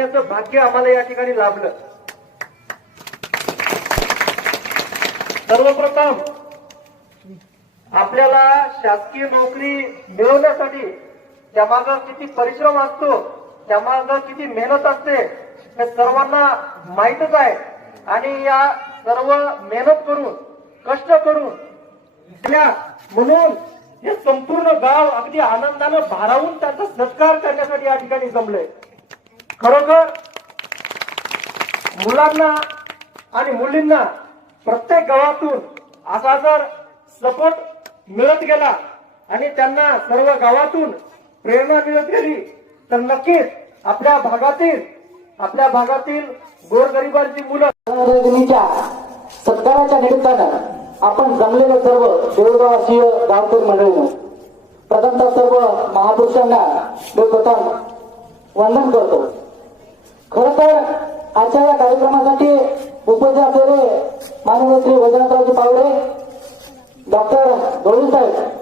करण्याचं भाग्य आम्हाला या ठिकाणी लाभलं। सर्वप्रथम आपल्याला शासकीय नोकरी मिळवण्यासाठी त्यामागे किती परिश्रम असतो, त्यामागे किती मेहनत असते हे सर्वांना माहीतच आहे। आणि या सर्व मेहनत करून कष्ट करून म्हणून हे संपूर्ण गाव अगदी आनंदाने भारावून त्यांचा सत्कार करण्यासाठी या ठिकाणी जमले। खरोखर मुलांना आणि मुलींना प्रत्येक गावातून असा जर सपोर्ट मिळत गेला आणि त्यांना सर्व गावातून प्रेरणा मिळत गेली तर नक्कीच आपल्या भागातील गोरगरिबांची मुलं सत्काराच्या निमित्तानं आपण जमलेले सर्व देवगावासीय गावकरी मंडळी प्रथमतः सर्व महापुरुषांना मी प्रथम वंदन करतो। खरं तर आजच्या या कार्यक्रमासाठी उपस्थित असलेले माननीय श्री वैजनाथरावजी पावडे, डॉक्टर धोळी साहेब